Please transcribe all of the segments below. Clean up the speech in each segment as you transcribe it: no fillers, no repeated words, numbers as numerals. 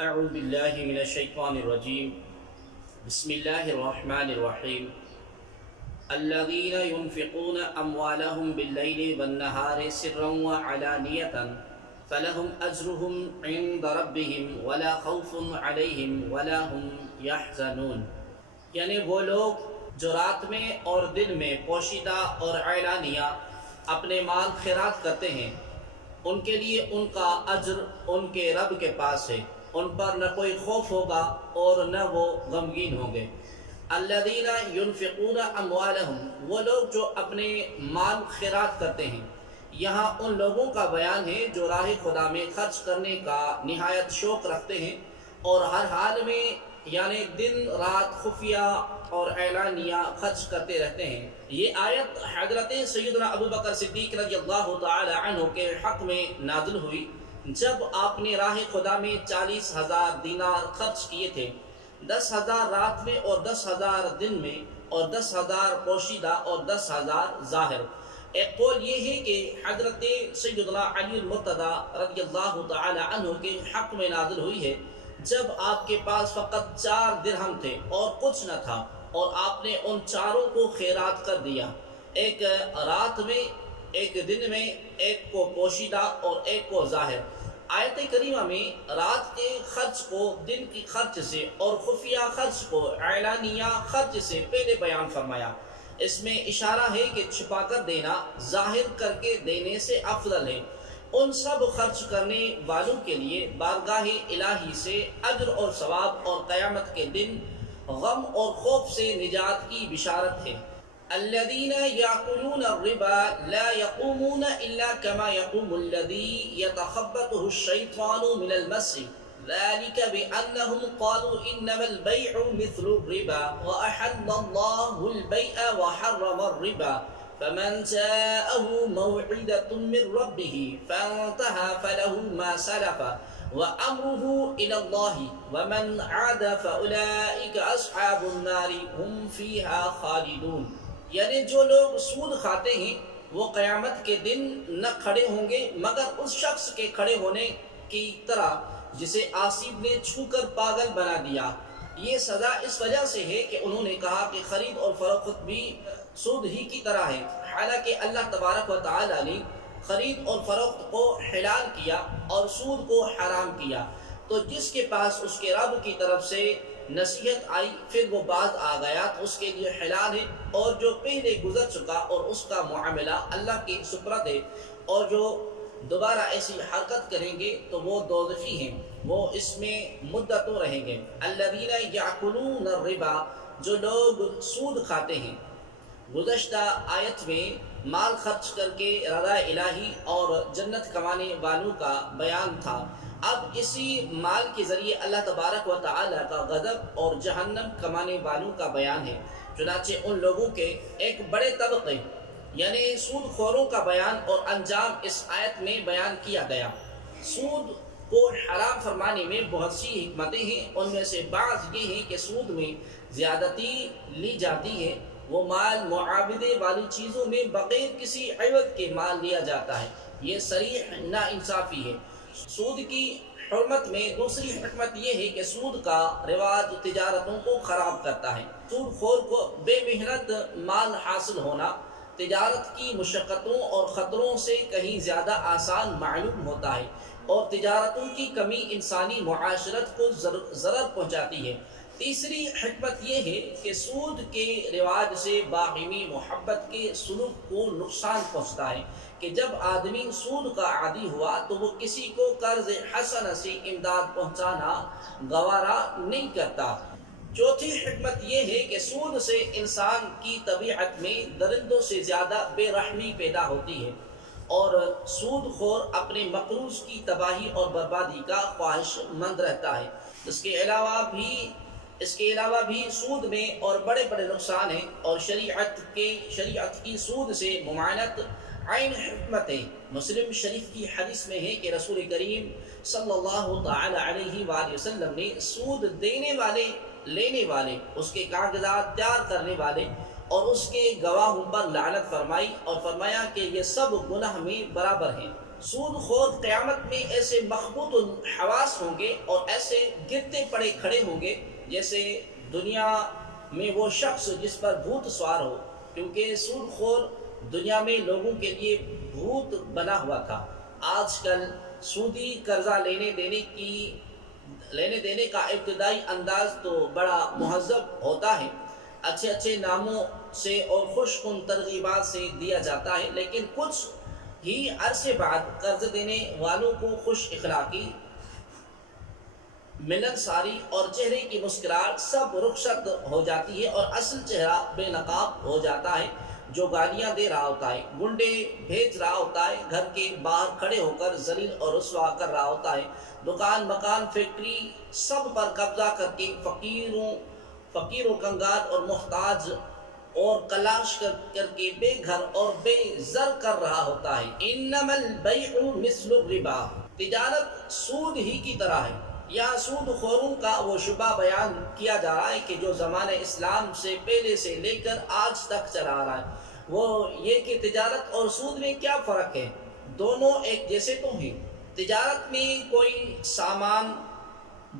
أعوذ بالله من الشيطان الرجيم. بسم الله الرحمن الرحيم. الذين ينفقون أموالهم بالليل والنهار سرا وعلانية فلهم أجرهم عند ربهم ولا خوف عليهم ولا هم يحزنون. یعنی وہ لوگ جو رات میں اور دن میں پوشیدہ اور اعلانیہ اپنے مال خیرات کرتے ہیں، ان کے لیے ان کا اجر ان کے رب کے پاس ہے، ان پر نہ کوئی خوف ہوگا اور نہ وہ غمگین ہوں گے۔ الذین ينفقون اموالہم، وہ لوگ جو اپنے مال خیرات کرتے ہیں، یہاں ان لوگوں کا بیان ہے جو راہ خدا میں خرچ کرنے کا نہایت شوق رکھتے ہیں اور ہر حال میں یعنی دن رات خفیہ اور اعلانیہ خرچ کرتے رہتے ہیں۔ یہ آیت حضرت سیدنا ابو بکر صدیق رضی اللہ تعالی عنہ کے حق میں نازل ہوئی جب آپ نے راہ خدا میں 40,000 دینار خرچ کیے تھے، 10,000 رات میں اور 10,000 دن میں، اور 10,000 پوشیدہ اور 10,000 ظاہر۔ ایک قول یہ ہے کہ حضرت سیدنا علی المرتضی رضی اللہ تعالی عنہ کے حق میں نازل ہوئی ہے جب آپ کے پاس فقط 4 درہم تھے اور کچھ نہ تھا، اور آپ نے ان چاروں کو خیرات کر دیا، ایک رات میں، ایک دن میں، ایک کو پوشیدہ اور ایک کو ظاہر۔ آیت کریمہ میں رات کے خرچ کو دن کی خرچ سے اور خفیہ خرچ کو اعلانیہ خرچ سے پہلے بیان فرمایا۔ اس میں اشارہ ہے کہ چھپا کر دینا ظاہر کر کے دینے سے افضل ہے۔ ان سب خرچ کرنے والوں کے لیے بارگاہ الہی سے اجر اور ثواب اور قیامت کے دن غم اور خوف سے نجات کی بشارت ہے۔ الذين يأكلون الربا لا يقومون إلا كما يقوم الذي يتخبطه الشيطان من المس، ذلك بأنهم قالوا إنما البيع مثل الربا وأحل الله البيع وحرم الربا، فمن جاءه موعظة من ربه فانتهى فله ما سلف وأمره إلى الله ومن عاد فأولئك أصحاب النار هم فيها خالدون۔ یعنی جو لوگ سود کھاتے ہیں وہ قیامت کے دن نہ کھڑے ہوں گے مگر اس شخص کے کھڑے ہونے کی طرح جسے آسیب نے چھو کر پاگل بنا دیا۔ یہ سزا اس وجہ سے ہے کہ انہوں نے کہا کہ خرید اور فروخت بھی سود ہی کی طرح ہے، حالانکہ اللہ تبارک و تعالی نے خرید اور فروخت کو حلال کیا اور سود کو حرام کیا۔ تو جس کے پاس اس کے رب کی طرف سے نصیحت آئی پھر وہ باز آ گیا تو اس کے لیے حلال ہے، اور جو پہلے گزر چکا اور اس کا معاملہ اللہ کے سپرد ہے، اور جو دوبارہ ایسی حرکت کریں گے تو وہ دوزخی ہیں، وہ اس میں مدتوں رہیں گے۔ الذین یأکلون الربا، جو لوگ سود کھاتے ہیں۔ گزشتہ آیت میں مال خرچ کر کے رضا الہی اور جنت کمانے والوں کا بیان تھا، اب اسی مال کے ذریعے اللہ تبارک و تعالی کا غضب اور جہنم کمانے والوں کا بیان ہے۔ چنانچہ ان لوگوں کے ایک بڑے طبقے یعنی سود خوروں کا بیان اور انجام اس آیت میں بیان کیا گیا۔ سود کو حرام فرمانے میں بہت سی حکمتیں ہیں، ان میں سے بعض یہ ہیں کہ سود میں زیادتی لی جاتی ہے، وہ مال معاوضے والی چیزوں میں بغیر کسی عوض کے مال لیا جاتا ہے، یہ صریح ناانصافی ہے۔ سود کی حرمت میں دوسری حکمت یہ ہے کہ سود کا رواج تجارتوں کو خراب کرتا ہے۔ سود خور کو بے محنت مال حاصل ہونا تجارت کی مشقتوں اور خطروں سے کہیں زیادہ آسان معلوم ہوتا ہے، اور تجارتوں کی کمی انسانی معاشرت کو ضرر پہنچاتی ہے۔ تیسری حکمت یہ ہے کہ سود کے رواج سے باہمی محبت کے سلوک کو نقصان پہنچتا ہے کہ جب آدمی سود کا عادی ہوا تو وہ کسی کو قرض حسن سے امداد پہنچانا گوارا نہیں کرتا۔ چوتھی حکمت یہ ہے کہ سود سے انسان کی طبیعت میں درندوں سے زیادہ بے رحمی پیدا ہوتی ہے، اور سود خور اپنے مقروض کی تباہی اور بربادی کا خواہش مند رہتا ہے۔ اس کے علاوہ بھی سود میں اور بڑے بڑے نقصان ہیں، اور شریعت کی سود سے ممانعت عین حکمت ہے۔ مسلم شریف کی حدیث میں ہے کہ رسول کریم صلی اللہ تعالی علیہ وآلہ وسلم نے سود دینے والے، لینے والے، اس کے کاغذات تیار کرنے والے اور اس کے گواہوں پر لعنت فرمائی اور فرمایا کہ یہ سب گناہ میں برابر ہیں۔ سود خور قیامت میں ایسے مخبوط الحواس ہوں گے اور ایسے گرتے پڑے کھڑے ہوں گے جیسے دنیا میں وہ شخص جس پر بھوت سوار ہو، کیونکہ سود خور دنیا میں لوگوں کے لیے بھوت بنا ہوا تھا۔ آج کل سودی قرضہ لینے دینے کا ابتدائی انداز تو بڑا مہذب ہوتا ہے، اچھے اچھے ناموں سے اور خوش کن ترغیبات سے دیا جاتا ہے، لیکن کچھ ہی عرصے بعد قرض دینے والوں کو خوش اخلاقی، ملنساری اور چہرے کی مسکراہٹ سب رخصت ہو جاتی ہے اور اصل چہرہ بے نقاب ہو جاتا ہے، جو گالیاں دے رہا ہوتا ہے، گنڈے بھیج رہا ہوتا ہے، گھر کے باہر کھڑے ہو کر ذلیل اور رسوا کر رہا ہوتا ہے، دکان مکان فیکٹری سب پر قبضہ کر کے فقیر و کنگال اور محتاج اور کلاش کر کے بے گھر اور بے زر کر رہا ہوتا ہے۔ انما البیع مثل الربا، تجارت سود ہی کی طرح ہے۔ یہاں سود خوروں کا وہ شبہ بیان کیا جا رہا ہے کہ جو زمانہ اسلام سے پہلے سے لے کر آج تک چلا آ رہا ہے، وہ یہ کہ تجارت اور سود میں کیا فرق ہے؟ دونوں ایک جیسے تو ہیں۔ تجارت میں کوئی سامان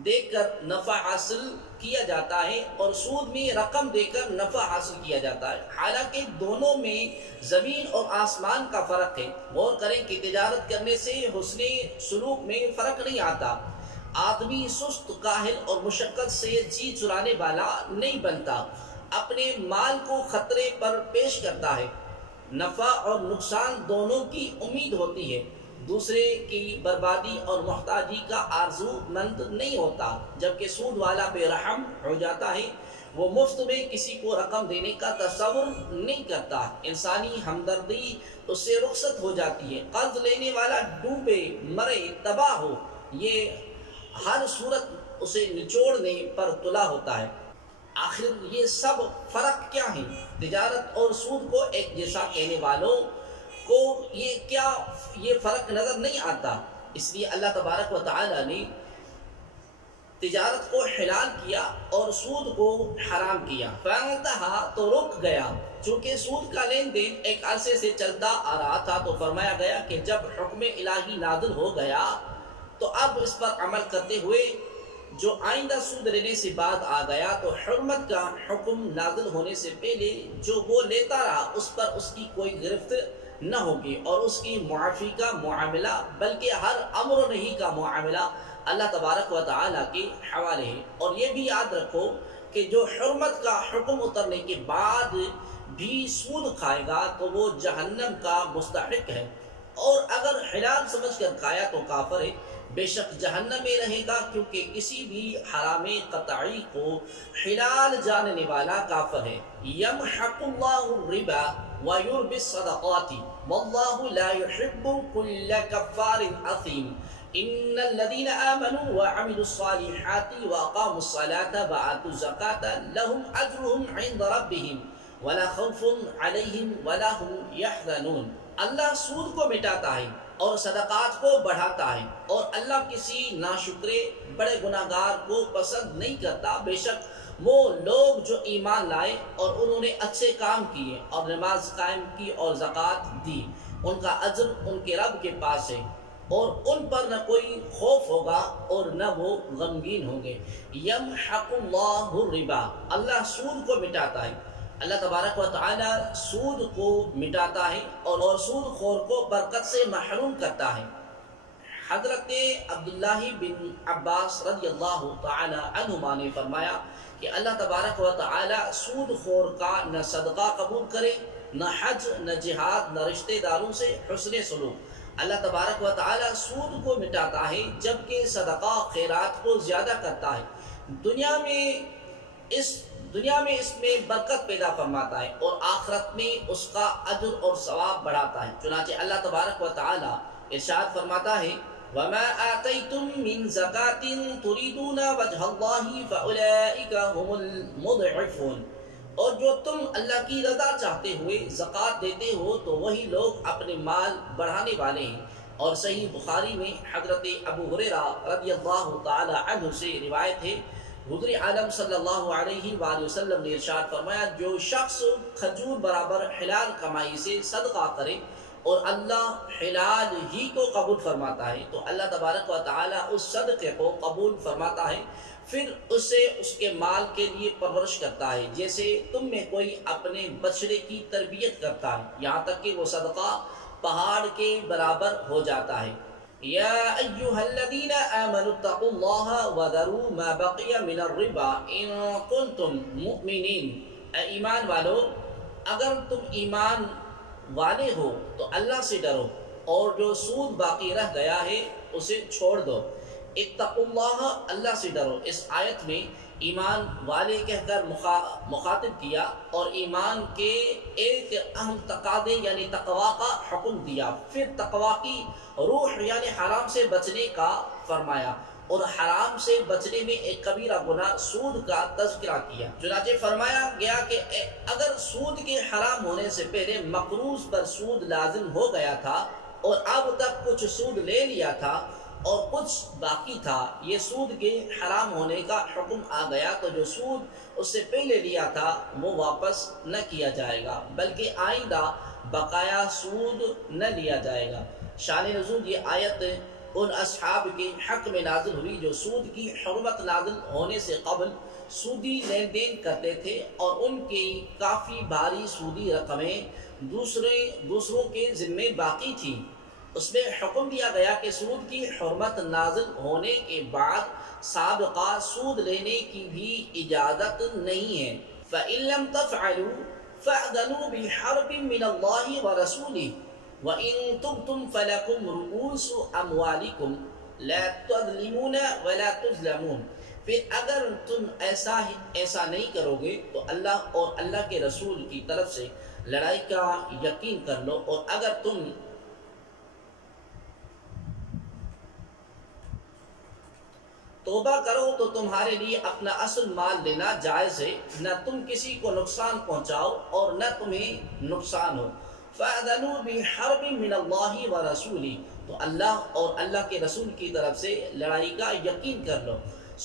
دے کر نفع حاصل کیا جاتا ہے اور سود میں رقم دے کر نفع حاصل کیا جاتا ہے، حالانکہ دونوں میں زمین اور آسمان کا فرق ہے۔ غور کریں کہ تجارت کرنے سے حسن سلوک میں فرق نہیں آتا، آدمی سست، کاہل اور مشقت سے جی چرانے والا نہیں بنتا، اپنے مال کو خطرے پر پیش کرتا ہے، نفع اور نقصان دونوں کی امید ہوتی ہے، دوسرے کی بربادی اور محتاجی کا آرزو مند نہیں ہوتا، جبکہ سود والا بے رحم ہو جاتا ہے، وہ مفت میں کسی کو رقم دینے کا تصور نہیں کرتا، انسانی ہمدردی اس سے رخصت ہو جاتی ہے، قرض لینے والا ڈوبے مرے تباہ ہو، یہ ہر صورت اسے نچوڑنے پر تلا ہوتا ہے۔ آخر یہ سب فرق کیا ہے؟ تجارت اور سود کو ایک جیسا کہنے والوں کو یہ فرق نظر نہیں آتا، اس لیے اللہ تبارک و تعالی نے تجارت کو حلال کیا اور سود کو حرام کیا۔ فانتہا تو رک گیا، چونکہ سود کا لین دین ایک عرصے سے چلتا آ رہا تھا تو فرمایا گیا کہ جب حکم الہی نازل ہو گیا تو اب اس پر عمل کرتے ہوئے جو آئندہ سود لینے سے بعد آ گیا تو حرمت کا حکم نازل ہونے سے پہلے جو وہ لیتا رہا اس پر اس کی کوئی گرفت نہ ہوگی اور اس کی معافی کا معاملہ بلکہ ہر امر و نہی کا معاملہ اللہ تبارک و تعالیٰ کے حوالے ہے۔ اور یہ بھی یاد رکھو کہ جو حرمت کا حکم اترنے کے بعد بھی سود کھائے گا تو وہ جہنم کا مستحق ہے، اور اگر حلال سمجھ کر کھایا تو کافر ہے، بے شک جہنم میں رہے گا، کیونکہ کسی بھی حرام قطعی کو حلال جاننے والا کافر ہے۔ یمحق اللہ الربا ویربی الصدقات واللہ لا يحب كل کفار اثیم ان الذين آمنوا وعملوا الصالحات واقاموا الصلاة وآتوا الزكاة لهم اجرهم عند ربهم ولا خوف عليهم ولا هم يحزنون۔ اللہ سود کو مٹاتا ہے اور صدقات کو بڑھاتا ہے، اور اللہ کسی ناشکرے بڑے گناہگار کو پسند نہیں کرتا۔ بے شک وہ لوگ جو ایمان لائے اور انہوں نے اچھے کام کیے اور نماز قائم کی اور زکوٰۃ دی، ان کا اجر ان کے رب کے پاس ہے، اور ان پر نہ کوئی خوف ہوگا اور نہ وہ غمگین ہوں گے۔ یمحق اللہ الربا، اللہ سود کو مٹاتا ہے، اللہ تبارک و تعالی سود کو مٹاتا ہے اور سود خور کو برکت سے محروم کرتا ہے۔ حضرت عبداللہ بن عباس رضی اللہ تعالی عنہما نے فرمایا کہ اللہ تبارک و تعالی سود خور کا نہ صدقہ قبول کرے، نہ حج، نہ جہاد، نہ رشتہ داروں سے حسن سلوک۔ اللہ تبارک و تعالی سود کو مٹاتا ہے جبکہ صدقہ خیرات کو زیادہ کرتا ہے، دنیا میں اس میں برکت پیدا فرماتا ہے اور آخرت میں اس کا اجر اور ثواب بڑھاتا ہے۔ چنانچہ اللہ تبارک و تعالی ارشاد فرماتا ہے وَمَا آتَيْتُم مِّن زَكَاةٍ تُرِيدُونَ وَجْهَ اللَّهِ فَأُولَٰئِكَ هُمُ الْمُضْعِفُونَ، اور جو تم اللہ کی رضا چاہتے ہوئے زکوٰۃ دیتے ہو تو وہی لوگ اپنے مال بڑھانے والے ہیں۔ اور صحیح بخاری میں حضرت ابو ہریرہ رضی اللہ تعالی عنہ سے روایت ہے، حضور عالم صلی اللہ علیہ وآلہ وسلم نے ارشاد فرمایا جو شخص کھجور برابر حلال کمائی سے صدقہ کرے اور اللہ حلال ہی کو قبول فرماتا ہے، تو اللہ تبارک و تعالیٰ اس صدقے کو قبول فرماتا ہے، پھر اسے اس کے مال کے لیے پرورش کرتا ہے، جیسے تم میں کوئی اپنے بچڑے کی تربیت کرتا ہے، یہاں تک کہ وہ صدقہ پہاڑ کے برابر ہو جاتا ہے۔ یا ایہا الذین آمنوا اتقوا اللہ وذروا ما بقی من الربا ان کنتم مؤمنین، اے ایمان والو، اگر تم ایمان والے ہو تو اللہ سے ڈرو اور جو سود باقی رہ گیا ہے اسے چھوڑ دو۔ اتقوا اللہ، اللہ سے ڈرو، اس آیت میں ایمان والے کہہ کر مخاطب کیا اور ایمان کے ایک اہم تقاضے یعنی تقوی کا حکم دیا، پھر تقوی کی روح یعنی حرام سے بچنے کا فرمایا، اور حرام سے بچنے میں ایک کبیرہ گناہ سود کا تذکرہ کیا۔ چنانچہ فرمایا گیا کہ اگر سود کے حرام ہونے سے پہلے مقروض پر سود لازم ہو گیا تھا اور اب تک کچھ سود لے لیا تھا اور کچھ باقی تھا، یہ سود کے حرام ہونے کا حکم آ گیا، تو جو سود اس سے پہلے لیا تھا وہ واپس نہ کیا جائے گا، بلکہ آئندہ بقایا سود نہ لیا جائے گا۔ شان نزول یہ آیت ان اصحاب کے حق میں نازل ہوئی جو سود کی حرمت نازل ہونے سے قبل سودی لین دین کرتے تھے اور ان کی کافی بھاری سودی رقمیں دوسروں کے ذمے باقی تھیں۔ اس میں حکم دیا گیا کہ سود کی حرمت نازل ہونے کے بعد سابقہ سود لینے کی بھی اجازت نہیں ہے۔ فَإِن لَمْ تَفْعَلُوا فَأْذَنُوا بِحَرْبٍ مِّنَ اللَّهِ وَرَسُولِهِ وَإِن تُبْتُمْ فَلَكُمْ رُءُوسُ أَمْوَالِكُمْ لَا تَظْلِمُونَ وَلَا تُظْلَمُونَ، پھر اگر تم ایسا نہیں کرو گے تو اللہ اور اللہ کے رسول کی طرف سے لڑائی کا یقین کر لو، اور اگر تم توبہ کرو تو تمہارے لیے اپنا اصل مال لینا جائز ہے، نہ تم کسی کو نقصان پہنچاؤ اور نہ تمہیں نقصان ہو۔ فَأَذَنُوا بِحَرْبٍ مِّنَ اللَّهِ وَرَسُولِهِ، تو اللہ اور اللہ کے رسول کی طرف سے لڑائی کا یقین کر لو۔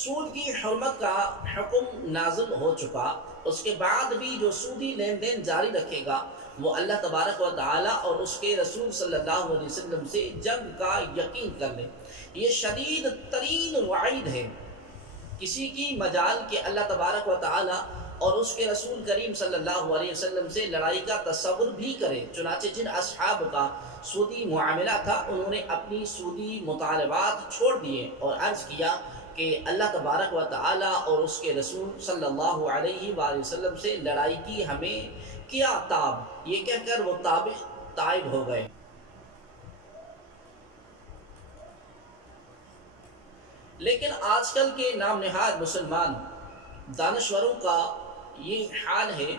سود کی حرمت کا حکم نازل ہو چکا، اس کے بعد بھی جو سودی لین دین جاری رکھے گا وہ اللہ تبارک و تعالیٰ اور اس کے رسول صلی اللہ علیہ وسلم سے جنگ کا یقین کر لے۔ یہ شدید ترین وعید ہے کسی کی مجال کہ اللہ تبارک و تعالیٰ اور اس کے رسول کریم صلی اللہ علیہ وسلم سے لڑائی کا تصور بھی کرے۔ چنانچہ جن اصحاب کا سودی معاملہ تھا انہوں نے اپنی سودی مطالبات چھوڑ دیے اور عرض کیا کہ اللہ تبارک و تعالیٰ اور اس کے رسول صلی اللہ علیہ وآلہ وسلم سے لڑائی کی ہمیں کیا تاب، یہ کہہ کر وہ تائب ہو گئے۔ لیکن آج کل کے نام نہاد مسلمان دانشوروں کا یہ حال ہے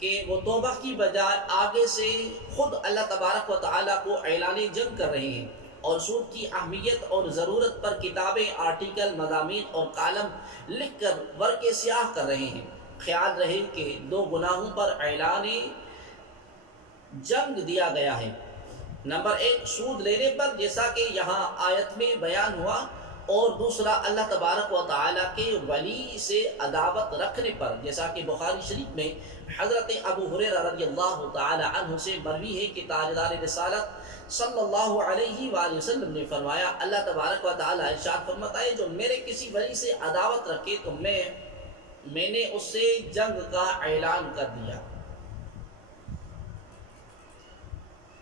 کہ وہ توبہ کی بجائے آگے سے خود اللہ تبارک و تعالیٰ کو اعلان جنگ کر رہے ہیں اور سود کی اہمیت اور ضرورت پر کتابیں، آرٹیکل، مضامین اور کالم لکھ کر ورقے سیاہ کر رہے ہیں۔ خیال رہے کہ دو گناہوں پر اعلان جنگ دیا گیا ہے۔ نمبر ایک، سود لینے پر جیسا کہ یہاں آیت میں بیان ہوا، اور دوسرا اللہ تبارک و تعالیٰ کے ولی سے عداوت رکھنے پر، جیسا کہ بخاری شریف میں حضرت ابو ہریرہ رضی اللہ تعالی عنہ سے مروی ہے کہ تاجدار رسالت صلی اللہ علیہ وآلہ وسلم نے فرمایا، اللہ تبارک و تعالیٰ ارشاد فرماتا ہے جو میرے کسی ولی سے عداوت رکھے تو میں نے اس سے جنگ کا اعلان کر دیا۔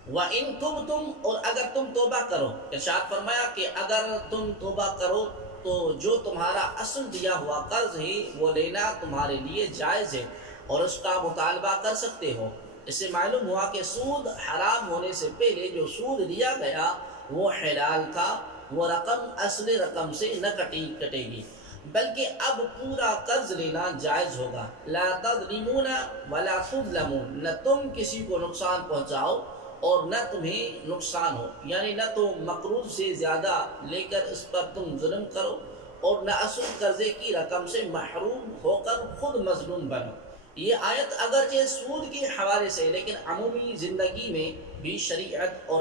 وَإِن تُبْتُمْ، اور اگر تم توبہ کرو، ارشاد فرمایا کہ اگر تم توبہ کرو تو جو تمہارا اصل دیا ہوا قرض ہے وہ لینا تمہارے لیے جائز ہے اور اس کا مطالبہ کر سکتے ہو۔ اس سے معلوم ہوا کہ سود حرام ہونے سے پہلے جو سود لیا گیا وہ حلال تھا، وہ رقم اصل رقم سے نہ کٹے گی، بلکہ اب پورا قرض لینا جائز ہوگا۔ لا تظلمون ولا تظلمون، نہ تم کسی کو نقصان پہنچاؤ اور نہ تمہیں نقصان ہو، یعنی نہ تو مقروض سے زیادہ لے کر اس پر تم ظلم کرو اور نہ اصل قرضے کی رقم سے محروم ہو کر خود مظلوم بنو۔ یہ آیت اگرچہ سود کے حوالے سے، لیکن عمومی زندگی میں بھی شریعت اور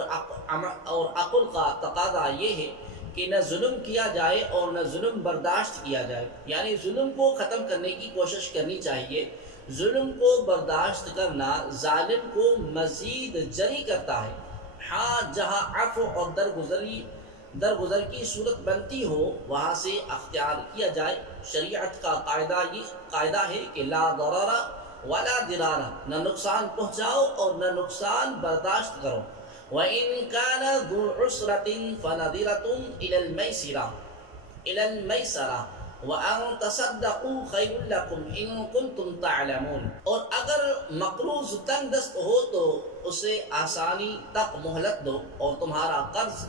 عقل کا تقاضا یہ ہے کہ نہ ظلم کیا جائے اور نہ ظلم برداشت کیا جائے، یعنی ظلم کو ختم کرنے کی کوشش کرنی چاہیے۔ ظلم کو برداشت کرنا ظالم کو مزید جری کرتا ہے ہاں جہاں عفو اور درگزر کی صورت بنتی ہو وہاں سے اختیار کیا جائے۔ شریعت کا قاعدہ ہے کہ لا ضرر ولا ضرار، نہ نقصان پہنچاؤ اور نہ نقصان برداشت کرو۔ وَإِن كَانَ ذُو عُسْرَةٍ فَنَظِرَةٌ إِلَى الْمَيْسَرَةِ وَأَن تَصَدَّقُوا خَيْرٌ لَكُمْ إِن كُنتُمْ تَعْلَمُونَ، اور اگر مقروض تنگ دست ہو تو اسے آسانی تک مہلت دو، اور تمہارا قرض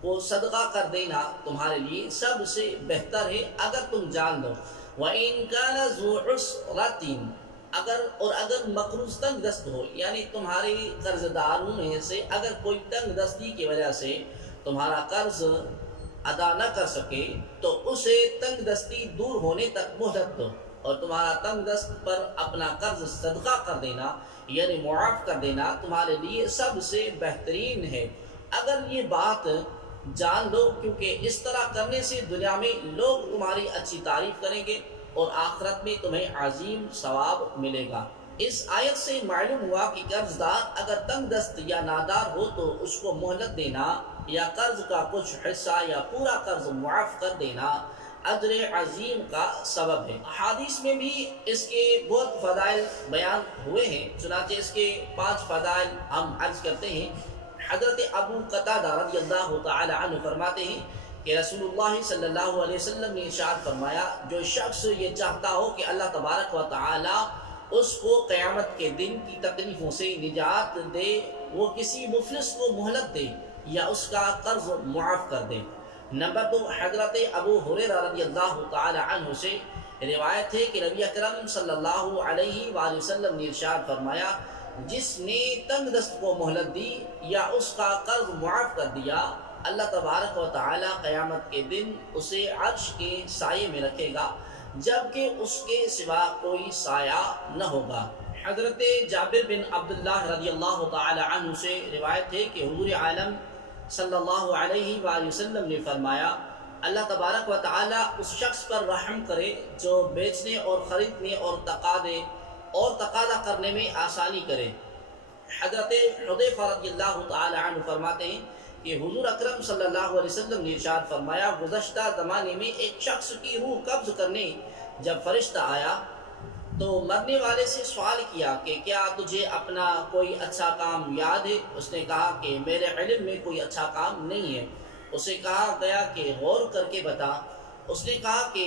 کو صدقہ کر دینا تمہارے لیے سب سے بہتر ہے اگر تم جان لو۔ وَإِن كَانَ ذُو عُسْرَةٍ، اگر مقروض تنگ دست ہو، یعنی تمہارے قرض داروں میں سے اگر کوئی تنگ دستی کی وجہ سے تمہارا قرض ادا نہ کر سکے تو اسے تنگ دستی دور ہونے تک مہلت دو، اور تمہارا تنگ دست پر اپنا قرض صدقہ کر دینا یعنی معاف کر دینا تمہارے لیے سب سے بہترین ہے اگر یہ بات جان لو، کیونکہ اس طرح کرنے سے دنیا میں لوگ تمہاری اچھی تعریف کریں گے اور آخرت میں تمہیں عظیم ثواب ملے گا۔ اس آیت سے معلوم ہوا کہ قرض دار اگر تنگ دست یا نادار ہو تو اس کو مہلت دینا یا قرض کا کچھ حصہ یا پورا قرض معاف کر دینا اجر عظیم کا سبب ہے۔ حدیث میں بھی اس کے بہت فضائل بیان ہوئے ہیں، چنانچہ اس کے 5 فضائل ہم عرض کرتے ہیں۔ حضرت ابو قتادہ رضی اللہ تعالی عنہ فرماتے ہیں کہ رسول اللہ صلی اللہ علیہ وسلم نے ارشاد فرمایا، جو شخص یہ چاہتا ہو کہ اللہ تبارک و تعالی اس کو قیامت کے دن کی تکلیفوں سے نجات دے، وہ کسی مفلس کو مہلت دے یا اس کا قرض معاف کر دے۔ نمبر 2، حضرت ابو ہریرہ رضی اللہ تعالی عنہ سے روایت ہے کہ نبی اکرم صلی اللہ علیہ وآلہ وسلم نے ارشاد فرمایا، جس نے تنگ دست کو مہلت دی یا اس کا قرض معاف کر دیا، اللہ تبارک و تعالی قیامت کے دن اسے عرش کے سائے میں رکھے گا جبکہ اس کے سوا کوئی سایہ نہ ہوگا۔ حضرت جابر بن عبداللہ رضی اللہ تعالی عنہ سے روایت ہے کہ حضور عالم صلی اللہ علیہ وآلہ وسلم نے فرمایا، اللہ تبارک و تعالی اس شخص پر رحم کرے جو بیچنے اور خریدنے اور تقاضا کرنے میں آسانی کرے۔ حضرت حذیفہ رضی اللہ تعالی عنہ فرماتے ہیں کہ حضور اکرم صلی اللہ علیہ وسلم نے ارشاد فرمایا، گزشتہ زمانے میں ایک شخص کی روح قبض کرنے جب فرشتہ آیا تو مرنے والے سے سوال کیا کہ کیا تجھے اپنا کوئی اچھا کام یاد ہے؟ اس نے کہا کہ میرے علم میں کوئی اچھا کام نہیں ہے۔ اسے کہا گیا کہ غور کر کے بتا۔ اس نے کہا کہ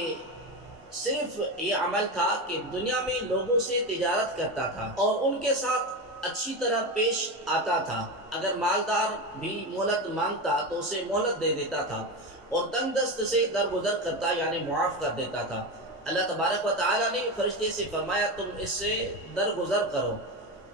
صرف یہ عمل تھا کہ دنیا میں لوگوں سے تجارت کرتا تھا اور ان کے ساتھ اچھی طرح پیش آتا تھا، اگر مالدار بھی مہلت مانگتا تو اسے مہلت دے دیتا تھا اور تنگ دست سے درگزر کرتا یعنی معاف کر دیتا تھا۔ اللہ تبارک و تعالیٰ نے فرشتے سے فرمایا تم اس سے درگزر کرو۔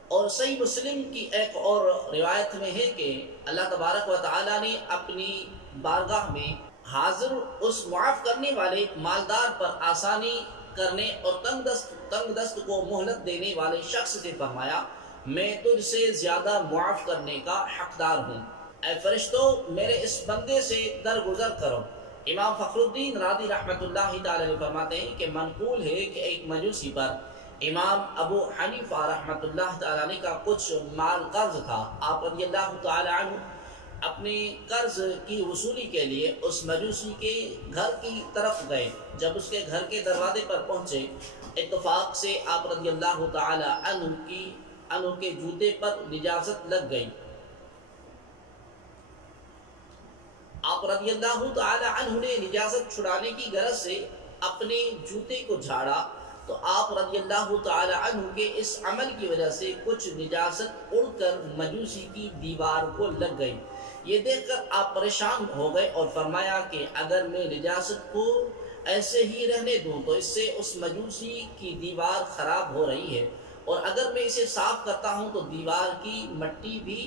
اور صحیح مسلم کی ایک اور روایت میں ہے کہ اللہ تبارک و تعالیٰ نے اپنی بارگاہ میں حاضر اس معاف کرنے والے مالدار پر آسانی کرنے اور تنگ دست کو مہلت دینے والے شخص سے فرمایا، میں تجھ سے زیادہ معاف کرنے کا حقدار ہوں، اے فرشتوں میرے اس بندے سے درگزر کرو۔ امام فخر الدین رازی رحمۃ اللہ تعالی علیہ فرماتے ہیں کہ منقول ہے کہ ایک مجوسی پر امام ابو حنیفہ رحمۃ اللہ تعالی علیہ کا کچھ مال قرض تھا۔ آپ رضی اللہ تعالی عنہ اپنے قرض کی وصولی کے لیے اس مجوسی کے گھر کی طرف گئے۔ جب اس کے گھر کے دروازے پر پہنچے، اتفاق سے آپ رضی اللہ تعالی عنہ کے جوتے پر نجاست لگ گئی۔ آپ رضی اللہ تعالی عنہ نے نجاست چھڑانے کی غرض سے اپنے جوتے کو جھاڑا تو آپ رضی اللہ تعالی عنہ کے اس عمل کی وجہ سے کچھ نجاست اڑ کر مجوسی کی دیوار کو لگ گئی۔ یہ دیکھ کر آپ پریشان ہو گئے اور فرمایا کہ اگر میں نجاست کو ایسے ہی رہنے دوں تو اس سے اس مجوسی کی دیوار خراب ہو رہی ہے، اور اگر میں اسے صاف کرتا ہوں تو دیوار کی مٹی بھی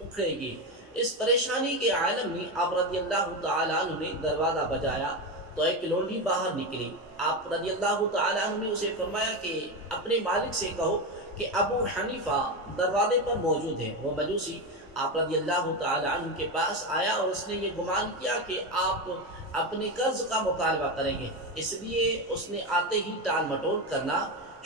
اکھڑے گی۔ اس پریشانی کے عالم میں آپ رضی اللہ تعالی عنہ نے دروازہ بجایا تو ایک لونڈی باہر نکلی۔ آپ رضی اللہ تعالی عنہ نے اسے فرمایا کہ اپنے مالک سے کہو کہ ابو حنیفہ دروازے پر موجود ہے۔ وہ مجوسی آپ رضی اللہ تعالی عنہ کے پاس آیا اور اس نے یہ گمان کیا کہ آپ اپنے قرض کا مطالبہ کریں گے، اس لیے اس نے آتے ہی ٹال مٹول کرنا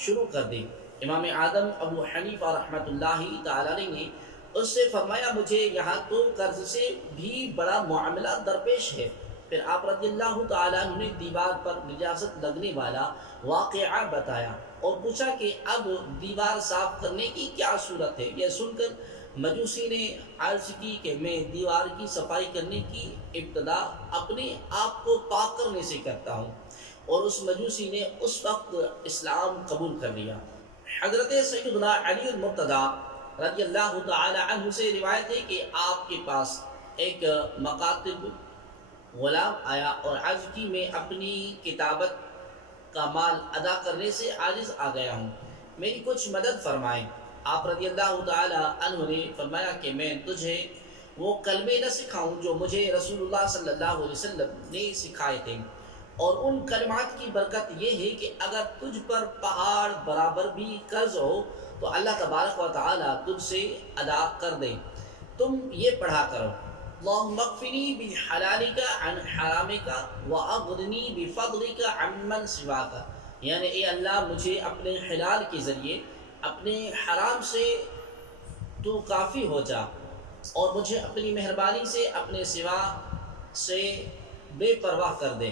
شروع کر دی۔ امام اعظم ابو حنیفہ رحمۃ اللہ تعالی علیہ نے اس سے فرمایا مجھے یہاں تو قرض سے بھی بڑا معاملہ درپیش ہے۔ پھر آپ رضی اللہ تعالیٰ عنہ نے دیوار پر نجاست لگنے والا واقعہ بتایا اور پوچھا کہ اب دیوار صاف کرنے کی کیا صورت ہے؟ یہ سن کر مجوسی نے عرض کی کہ میں دیوار کی صفائی کرنے کی ابتدا اپنے آپ کو پاک کرنے سے کرتا ہوں، اور اس مجوسی نے اس وقت اسلام قبول کر لیا۔ حضرت سیدنا علی المرتضیٰ رضی اللہ تعالی عنہ سے روایت ہے کہ آپ کے پاس ایک مکاتب غلام آیا اور عرض کی میں اپنی کتابت کا مال ادا کرنے سے عاجز آ گیا ہوں، میری کچھ مدد فرمائیں۔ آپ رضی اللہ تعالی عنہ نے فرمایا کہ میں تجھے وہ کلمے نہ سکھاؤں جو مجھے رسول اللہ صلی اللہ علیہ وسلم نے سکھائے تھے، اور ان کلمات کی برکت یہ ہے کہ اگر تجھ پر پہاڑ برابر بھی قرض ہو تو اللہ تبارک و تعالی تجھ سے ادا کر دے۔ تم یہ پڑھا کرو: اللہم اکفنی بحلالک عن حرامک واغننی بفضلک عمن سواک، یعنی اے اللہ مجھے اپنے حلال کے ذریعے اپنے حرام سے تو کافی ہو جا، اور مجھے اپنی مہربانی سے اپنے سوا سے بے پرواہ کر دے۔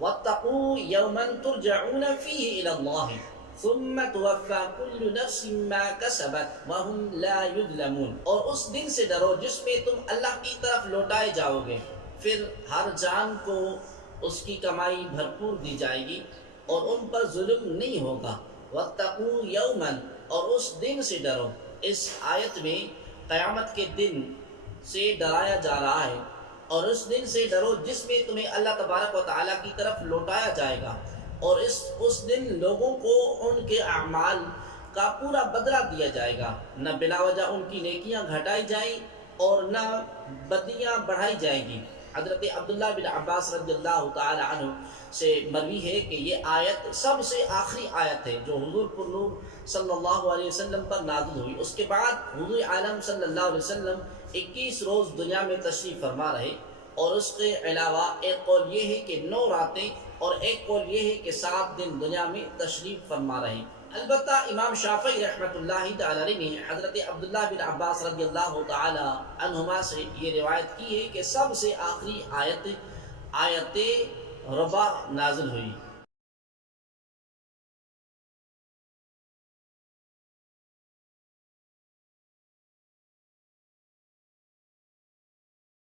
واتقوا یوما ترجعون فیہ الی اللہ ثم توفی کل نفس ما کسبت وہم لا یظلمون، اور اس دن سے ڈرو جس میں تم اللہ کی طرف لوٹائے جاؤ گے، پھر ہر جان کو اس کی کمائی بھرپور دی جائے گی اور ان پر ظلم نہیں ہوگا۔ واتقوا یوما، اور اس دن سے ڈرو، اس آیت میں قیامت کے دن سے ڈرایا جا رہا ہے، اور اس دن سے ڈرو جس میں تمہیں اللہ تبارک و تعالیٰ کی طرف لوٹایا جائے گا، اور اس دن لوگوں کو ان کے اعمال کا پورا بدلہ دیا جائے گا، نہ بلا وجہ ان کی نیکیاں گھٹائی جائیں اور نہ بدیاں بڑھائی جائیں گی۔ حضرت عبداللہ بن عباس رضی اللہ تعالی عنہ سے مروی ہے کہ یہ آیت سب سے آخری آیت ہے جو حضور پر نور صلی اللہ علیہ وسلم پر نازل ہوئی۔ اس کے بعد حضور عالم صلی اللہ علیہ وسلم 21 روز دنیا میں تشریف فرما رہے، اور اس کے علاوہ ایک قول یہ ہے کہ 9 راتیں، اور ایک قول یہ ہے کہ 7 دن دنیا میں تشریف فرما رہے۔ البتہ امام شافعی رحمۃ اللہ تعالی علیہ نے حضرت عبداللہ بن عباس رضی اللہ تعالی عنہما سے یہ روایت کی ہے کہ سب سے آخری آیت ربا نازل ہوئی۔